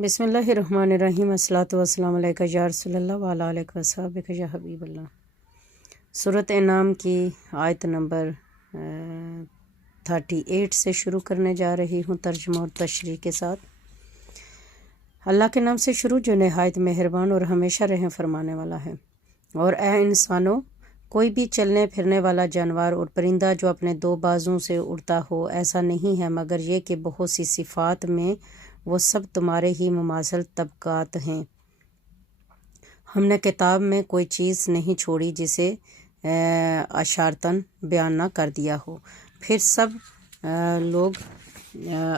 بسم اللہ الرحمن الرحیم۔ الصلاۃ والسلام علیکہ یا رسول اللہ وعلی آلہ وصحبہ یا حبیب اللہ۔ سورۃ انعام کی آیت نمبر 38 سے شروع کرنے جا رہی ہوں ترجمہ اور تشریح کے ساتھ۔ اللہ کے نام سے شروع جو نہایت مہربان اور ہمیشہ رحم فرمانے والا ہے۔ اور اے انسانوں، کوئی بھی چلنے پھرنے والا جانور اور پرندہ جو اپنے دو بازوں سے اڑتا ہو ایسا نہیں ہے مگر یہ کہ بہت سی صفات میں وہ سب تمہارے ہی مماثل طبقات ہیں۔ ہم نے کتاب میں کوئی چیز نہیں چھوڑی جسے اشارتاً بیان نہ کر دیا ہو۔ پھر سب لوگ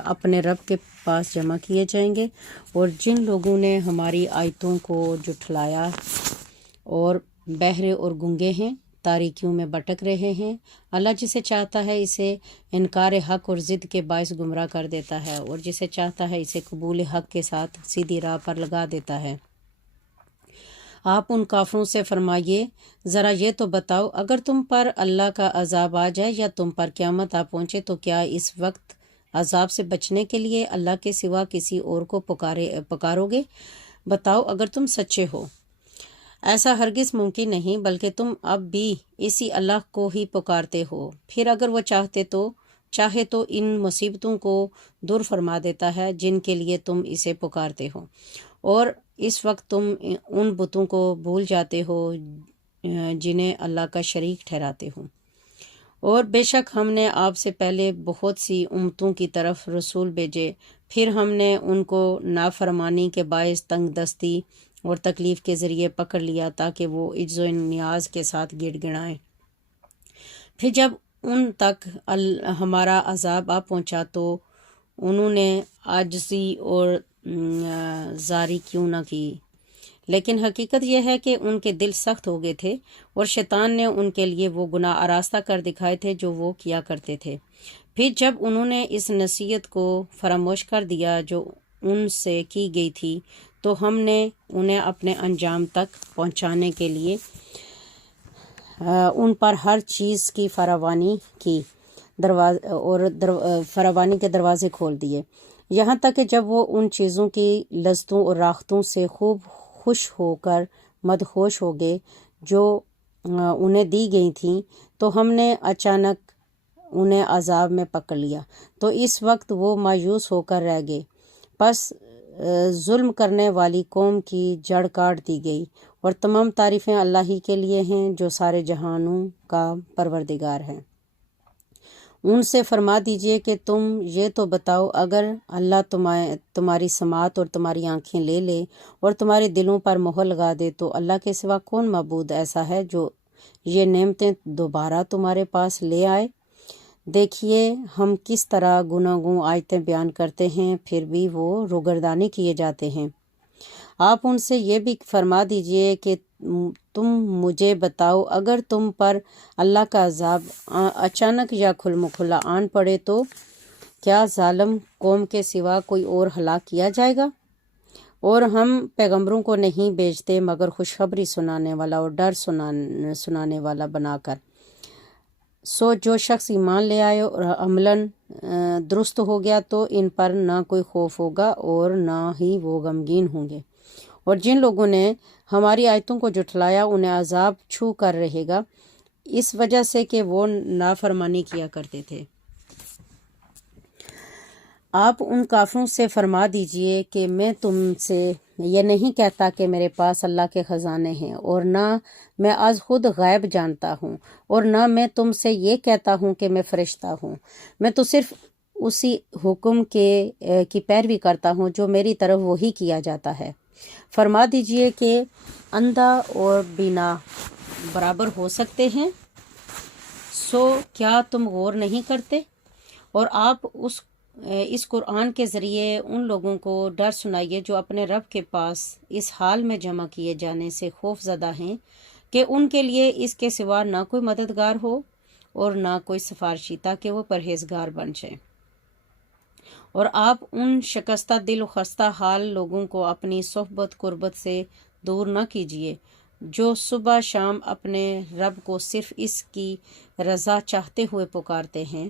اپنے رب کے پاس جمع کیے جائیں گے، اور جن لوگوں نے ہماری آیتوں کو جھٹلایا اور بہرے اور گونگے ہیں، تاریکیوں میں بھٹک رہے ہیں، اللہ جسے چاہتا ہے اسے انکار حق اور ضد کے باعث گمراہ کر دیتا ہے، اور جسے چاہتا ہے اسے قبول حق کے ساتھ سیدھی راہ پر لگا دیتا ہے۔ آپ ان کافروں سے فرمائیے، ذرا یہ تو بتاؤ، اگر تم پر اللہ کا عذاب آ جائے یا تم پر قیامت آ پہنچے تو کیا اس وقت عذاب سے بچنے کے لیے اللہ کے سوا کسی اور کو پکارو گے؟ بتاؤ اگر تم سچے ہو۔ ایسا ہرگز ممکن نہیں، بلکہ تم اب بھی اسی اللہ کو ہی پکارتے ہو۔ پھر اگر وہ چاہے تو ان مصیبتوں کو دور فرما دیتا ہے جن کے لیے تم اسے پکارتے ہو، اور اس وقت تم ان بتوں کو بھول جاتے ہو جنہیں اللہ کا شریک ٹھہراتے ہو۔ اور بے شک ہم نے آپ سے پہلے بہت سی امتوں کی طرف رسول بھیجے، پھر ہم نے ان کو نافرمانی کے باعث تنگ دستی اور تکلیف کے ذریعے پکڑ لیا تاکہ وہ عجز و نیاز کے ساتھ گڑ گڑائیں۔ پھر جب ان تک ہمارا عذاب آ پہنچا تو انہوں نے عاجزی اور زاری کیوں نہ کی، لیکن حقیقت یہ ہے کہ ان کے دل سخت ہو گئے تھے، اور شیطان نے ان کے لیے وہ گناہ آراستہ کر دکھائے تھے جو وہ کیا کرتے تھے۔ پھر جب انہوں نے اس نصیحت کو فراموش کر دیا جو ان سے کی گئی تھی تو ہم نے انہیں اپنے انجام تک پہنچانے کے لیے ان پر ہر چیز کی فراوانی کی فراوانی کے دروازے کھول دیے، یہاں تک کہ جب وہ ان چیزوں کی لذتوں اور راحتوں سے خوب خوش ہو کر مدہوش ہو گئے جو انہیں دی گئی تھیں، تو ہم نے اچانک انہیں عذاب میں پکڑ لیا، تو اس وقت وہ مایوس ہو کر رہ گئے۔ پس ظلم کرنے والی قوم کی جڑ کاٹ دی گئی، اور تمام تعریفیں اللہ ہی کے لیے ہیں جو سارے جہانوں کا پروردگار ہے۔ ان سے فرما دیجئے کہ تم یہ تو بتاؤ، اگر اللہ تمہاری سماعت اور تمہاری آنکھیں لے لے اور تمہارے دلوں پر مہر لگا دے تو اللہ کے سوا کون معبود ایسا ہے جو یہ نعمتیں دوبارہ تمہارے پاس لے آئے؟ دیکھیے ہم کس طرح گناگوں آیتیں بیان کرتے ہیں، پھر بھی وہ روگردانی کیے جاتے ہیں۔ آپ ان سے یہ بھی فرما دیجئے کہ تم مجھے بتاؤ، اگر تم پر اللہ کا عذاب اچانک یا کھلا آن پڑے تو کیا ظالم قوم کے سوا کوئی اور ہلاک کیا جائے گا؟ اور ہم پیغمبروں کو نہیں بھیجتے مگر خوشخبری سنانے والا اور ڈر سنانے والا بنا کر۔ سو جو شخص ایمان لے آئے اور عملاً درست ہو گیا تو ان پر نہ کوئی خوف ہوگا اور نہ ہی وہ غمگین ہوں گے، اور جن لوگوں نے ہماری آیتوں کو جھٹلایا انہیں عذاب چھو کر رہے گا، اس وجہ سے کہ وہ نافرمانی کیا کرتے تھے۔ آپ ان کافروں سے فرما دیجئے کہ میں تم سے یہ نہیں کہتا کہ میرے پاس اللہ کے خزانے ہیں، اور نہ میں از خود غیب جانتا ہوں، اور نہ میں تم سے یہ کہتا ہوں کہ میں فرشتہ ہوں۔ میں تو صرف اسی حکم کی پیروی کرتا ہوں جو میری طرف وحی کیا جاتا ہے۔ فرما دیجئے کہ اندھا اور بینا برابر ہو سکتے ہیں، سو کیا تم غور نہیں کرتے؟ اور آپ اس قرآن کے ذریعے ان لوگوں کو ڈر سنائیے جو اپنے رب کے پاس اس حال میں جمع کیے جانے سے خوف زدہ ہیں کہ ان کے لیے اس کے سوا نہ کوئی مددگار ہو اور نہ کوئی سفارشی، تاکہ وہ پرہیزگار بن جائیں۔ اور آپ ان شکستہ دل و خستہ حال لوگوں کو اپنی صحبت قربت سے دور نہ کیجیے جو صبح شام اپنے رب کو صرف اس کی رضا چاہتے ہوئے پکارتے ہیں۔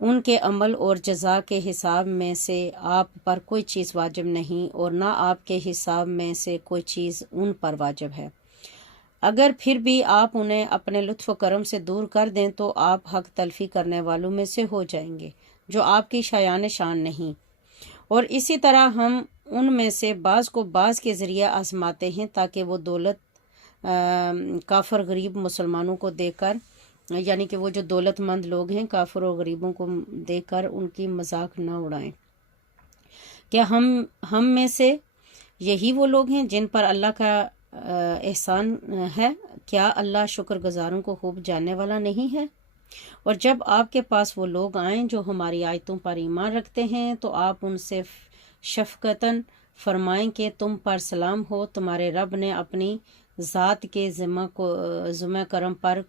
ان کے عمل اور جزا کے حساب میں سے آپ پر کوئی چیز واجب نہیں، اور نہ آپ کے حساب میں سے کوئی چیز ان پر واجب ہے۔ اگر پھر بھی آپ انہیں اپنے لطف و کرم سے دور کر دیں تو آپ حق تلفی کرنے والوں میں سے ہو جائیں گے، جو آپ کی شایان شان نہیں۔ اور اسی طرح ہم ان میں سے بعض کو بعض کے ذریعے آزماتے ہیں تاکہ وہ دولت کافر غریب مسلمانوں کو دے کر، یعنی کہ وہ جو دولت مند لوگ ہیں کافر اور غریبوں کو دے کر ان کی مذاق نہ اڑائیں۔ کیا ہم میں سے یہی وہ لوگ ہیں جن پر اللہ کا احسان ہے؟ کیا اللہ شکر گزاروں کو خوب جاننے والا نہیں ہے؟ اور جب آپ کے پاس وہ لوگ آئیں جو ہماری آیتوں پر ایمان رکھتے ہیں تو آپ ان سے شفقتاً فرمائیں کہ تم پر سلام ہو، تمہارے رب نے اپنی ذات کے ذمہ کرم پر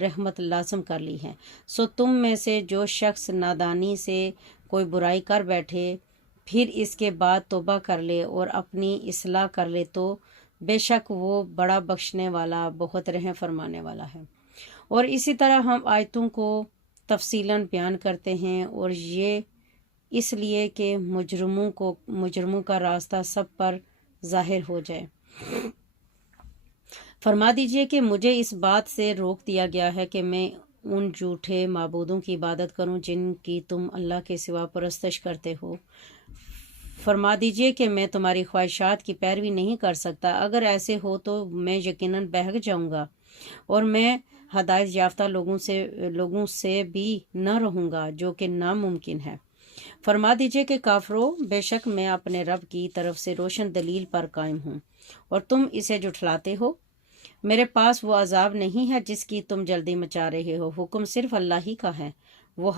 رحمت لازم کر لی ہے۔ سو تم میں سے جو شخص نادانی سے کوئی برائی کر بیٹھے پھر اس کے بعد توبہ کر لے اور اپنی اصلاح کر لے تو بے شک وہ بڑا بخشنے والا بہت رحم فرمانے والا ہے۔ اور اسی طرح ہم آیتوں کو تفصیلاً بیان کرتے ہیں، اور یہ اس لیے کہ مجرموں کا راستہ سب پر ظاہر ہو جائے۔ فرما دیجئے کہ مجھے اس بات سے روک دیا گیا ہے کہ میں ان جھوٹے معبودوں کی عبادت کروں جن کی تم اللہ کے سوا پرستش کرتے ہو۔ فرما دیجئے کہ میں تمہاری خواہشات کی پیروی نہیں کر سکتا، اگر ایسے ہو تو میں یقیناً بہک جاؤں گا، اور میں ہدایت یافتہ لوگوں سے بھی نہ رہوں گا، جو کہ ناممکن ہے۔ فرما دیجئے کہ کافروں، بے شک میں اپنے رب کی طرف سے روشن دلیل پر قائم ہوں، اور تم اسے جھٹلاتے ہو۔ میرے پاس وہ عذاب نہیں ہے جس کی تم جلدی مچا رہے ہو، حکم صرف اللہ ہی کا ہے، وہ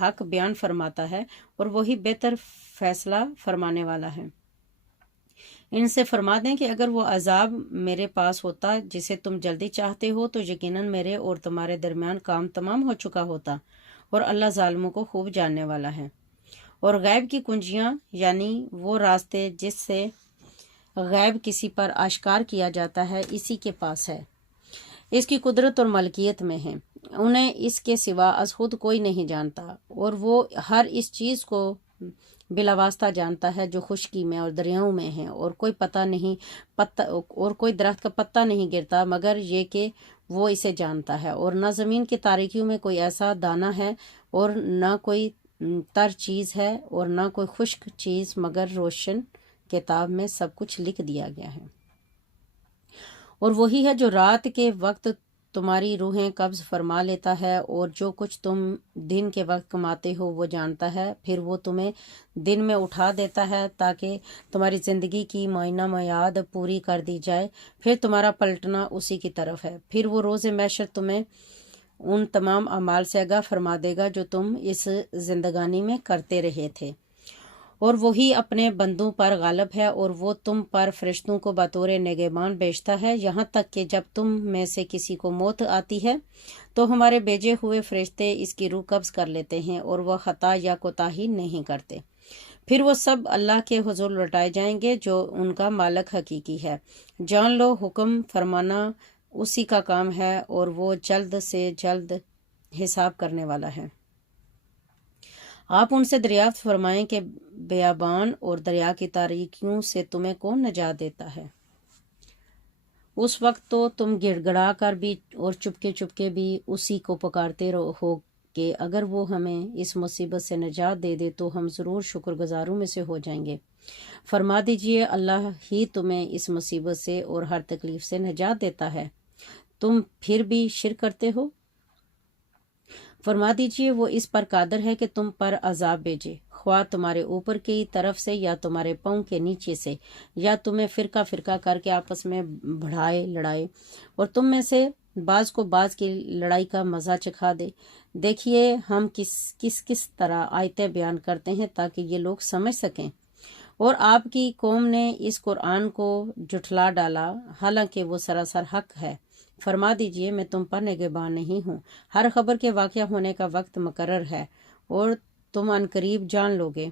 حق بیان فرماتا ہے اور وہی بہتر فیصلہ فرمانے والا ہے۔ ان سے فرما دیں کہ اگر وہ عذاب میرے پاس ہوتا جسے تم جلدی چاہتے ہو تو یقیناً میرے اور تمہارے درمیان کام تمام ہو چکا ہوتا، اور اللہ ظالموں کو خوب جاننے والا ہے۔ اور غیب کی کنجیاں، یعنی وہ راستے جس سے غیب کسی پر آشکار کیا جاتا ہے، اسی کے پاس ہے، اس کی قدرت اور ملکیت میں ہے، انہیں اس کے سوا از خود کوئی نہیں جانتا، اور وہ ہر اس چیز کو بلا واسطہ جانتا ہے جو خشکی میں اور دریاؤں میں ہے، اور کوئی درخت کا پتا نہیں گرتا مگر یہ کہ وہ اسے جانتا ہے، اور نہ زمین کی تاریکیوں میں کوئی ایسا دانہ ہے، اور نہ کوئی تر چیز ہے، اور نہ کوئی خشک چیز، مگر روشن کتاب میں سب کچھ لکھ دیا گیا ہے۔ اور وہی ہے جو رات کے وقت تمہاری روحیں قبض فرما لیتا ہے، اور جو کچھ تم دن کے وقت کماتے ہو وہ جانتا ہے، پھر وہ تمہیں دن میں اٹھا دیتا ہے تاکہ تمہاری زندگی کی معینہ میعاد پوری کر دی جائے، پھر تمہارا پلٹنا اسی کی طرف ہے، پھر وہ روز محشر تمہیں ان تمام اعمال سے آگاہ فرما دے گا جو تم اس زندگانی میں کرتے رہے تھے، اور وہی اپنے بندوں پر غالب ہے، اور وہ تم پر فرشتوں کو بطور نگہبان بھیجتا ہے، یہاں تک کہ جب تم میں سے کسی کو موت آتی ہے تو ہمارے بھیجے ہوئے فرشتے اس کی روح قبض کر لیتے ہیں، اور وہ خطا یا کوتاہی نہیں کرتے۔ پھر وہ سب اللہ کے حضور لوٹائے جائیں گے جو ان کا مالک حقیقی ہے۔ جان لو، حکم فرمانا اسی کا کام ہے، اور وہ جلد سے جلد حساب کرنے والا ہے۔ آپ ان سے دریافت فرمائیں کہ بیابان اور دریا کی تاریکیوں سے تمہیں کون نجات دیتا ہے؟ اس وقت تو تم گڑ گڑا کر بھی اور چپکے بھی اسی کو پکارتے ہو کہ اگر وہ ہمیں اس مصیبت سے نجات دے دے تو ہم ضرور شکر گزاروں میں سے ہو جائیں گے۔ فرما دیجئے اللہ ہی تمہیں اس مصیبت سے اور ہر تکلیف سے نجات دیتا ہے، تم پھر بھی شرک کرتے ہو۔ فرما دیجئے وہ اس پر قادر ہے کہ تم پر عذاب بھیجے، خواہ تمہارے اوپر کی طرف سے یا تمہارے پاؤں کے نیچے سے، یا تمہیں فرقہ فرقہ کر کے آپس میں بڑھائے لڑائے، اور تم میں سے بعض کو بعض کی لڑائی کا مزہ چکھا دے۔ دیکھیے ہم کس طرح آیتیں بیان کرتے ہیں تاکہ یہ لوگ سمجھ سکیں۔ اور آپ کی قوم نے اس قرآن کو جھٹلا ڈالا حالانکہ وہ سراسر حق ہے۔ فرما دیجئے میں تم پر نگہبان نہیں ہوں، ہر خبر کے واقع ہونے کا وقت مقرر ہے، اور تم عنقریب جان لوگے۔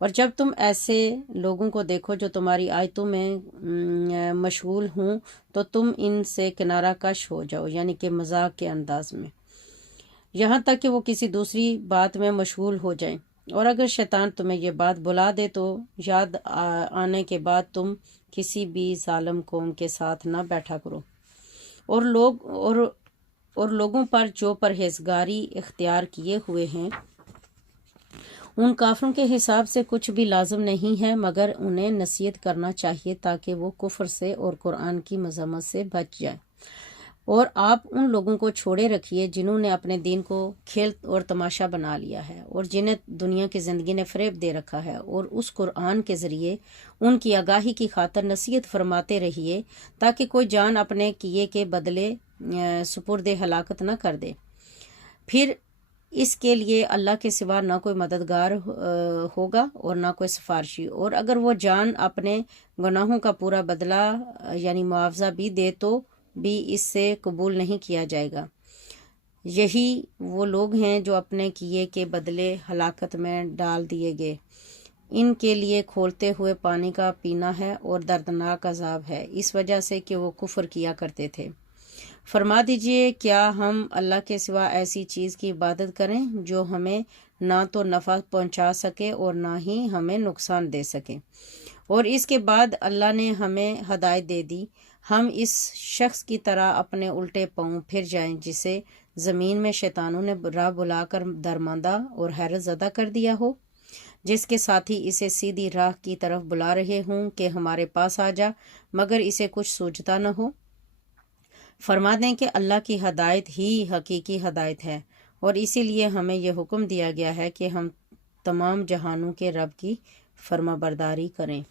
اور جب تم ایسے لوگوں کو دیکھو جو تمہاری آیتوں میں مشغول ہوں تو تم ان سے کنارہ کش ہو جاؤ، یعنی کہ مذاق کے انداز میں۔ یہاں تک کہ وہ کسی دوسری بات میں مشغول ہو جائیں۔ اور اگر شیطان تمہیں یہ بات بلا دے تو یاد آنے کے بعد تم کسی بھی ظالم قوم کے ساتھ نہ بیٹھا کرو، اور لوگوں پر جو پرہیزگاری اختیار کیے ہوئے ہیں ان کافروں کے حساب سے کچھ بھی لازم نہیں ہے، مگر انہیں نصیحت کرنا چاہیے تاکہ وہ کفر سے اور قرآن کی مذمت سے بچ جائیں۔ اور آپ ان لوگوں کو چھوڑے رکھیے جنہوں نے اپنے دین کو کھیل اور تماشا بنا لیا ہے، اور جنہیں دنیا کی زندگی نے فریب دے رکھا ہے، اور اس قرآن کے ذریعے ان کی آگاہی کی خاطر نصیحت فرماتے رہیے تاکہ کوئی جان اپنے کیے کے بدلے سپرد ہلاکت نہ کر دے۔ پھر اس کے لیے اللہ کے سوا نہ کوئی مددگار ہوگا اور نہ کوئی سفارشی، اور اگر وہ جان اپنے گناہوں کا پورا بدلہ یعنی معاوضہ بھی دے تو بھی اس سے قبول نہیں کیا جائے گا۔ یہی وہ لوگ ہیں جو اپنے کیے کے بدلے ہلاکت میں ڈال دیے گئے، ان کے لیے کھولتے ہوئے پانی کا پینا ہے اور دردناک عذاب ہے، اس وجہ سے کہ وہ کفر کیا کرتے تھے۔ فرما دیجئے، کیا ہم اللہ کے سوا ایسی چیز کی عبادت کریں جو ہمیں نہ تو نفع پہنچا سکے اور نہ ہی ہمیں نقصان دے سکے؟ اور اس کے بعد اللہ نے ہمیں ہدایت دے دی، ہم اس شخص کی طرح اپنے الٹے پاؤں پھر جائیں جسے زمین میں شیطانوں نے راہ بلا کر درماندہ اور حیرت زدہ کر دیا ہو، جس کے ساتھی اسے سیدھی راہ کی طرف بلا رہے ہوں کہ ہمارے پاس آ جا، مگر اسے کچھ سوچتا نہ ہو۔ فرما دیں کہ اللہ کی ہدایت ہی حقیقی ہدایت ہے، اور اسی لیے ہمیں یہ حکم دیا گیا ہے کہ ہم تمام جہانوں کے رب کی فرما برداری کریں،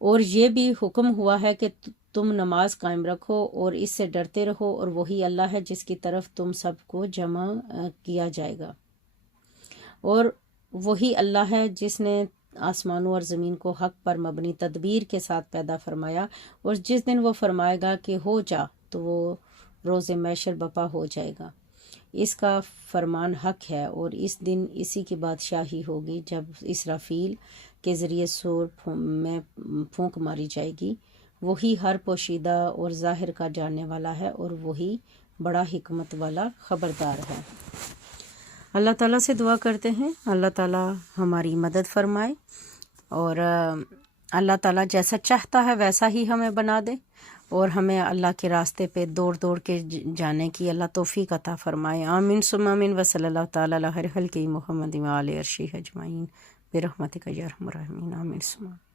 اور یہ بھی حکم ہوا ہے کہ تم نماز قائم رکھو اور اس سے ڈرتے رہو، اور وہی اللہ ہے جس کی طرف تم سب کو جمع کیا جائے گا، اور وہی اللہ ہے جس نے آسمانوں اور زمین کو حق پر مبنی تدبیر کے ساتھ پیدا فرمایا، اور جس دن وہ فرمائے گا کہ ہو جا تو وہ روز محشر بپا ہو جائے گا۔ اس کا فرمان حق ہے، اور اس دن اسی کی بادشاہی ہوگی جب اسرافیل کے ذریعے سور میں پھونک ماری جائے گی۔ وہی ہر پوشیدہ اور ظاہر کا جاننے والا ہے، اور وہی بڑا حکمت والا خبردار ہے۔ اللہ تعالیٰ سے دعا کرتے ہیں اللہ تعالیٰ ہماری مدد فرمائے، اور اللہ تعالیٰ جیسا چاہتا ہے ویسا ہی ہمیں بنا دے، اور ہمیں اللہ کے راستے پہ دوڑ کے جانے کی اللہ توفیق عطا فرمائے۔ آمین ثم آمین، وصلی اللہ تعالیٰ علی خیر خلقہ محمد وآلہ عرشہ اجمعین برحمتک یا ارحم الراحمین، آمین ثم آمین۔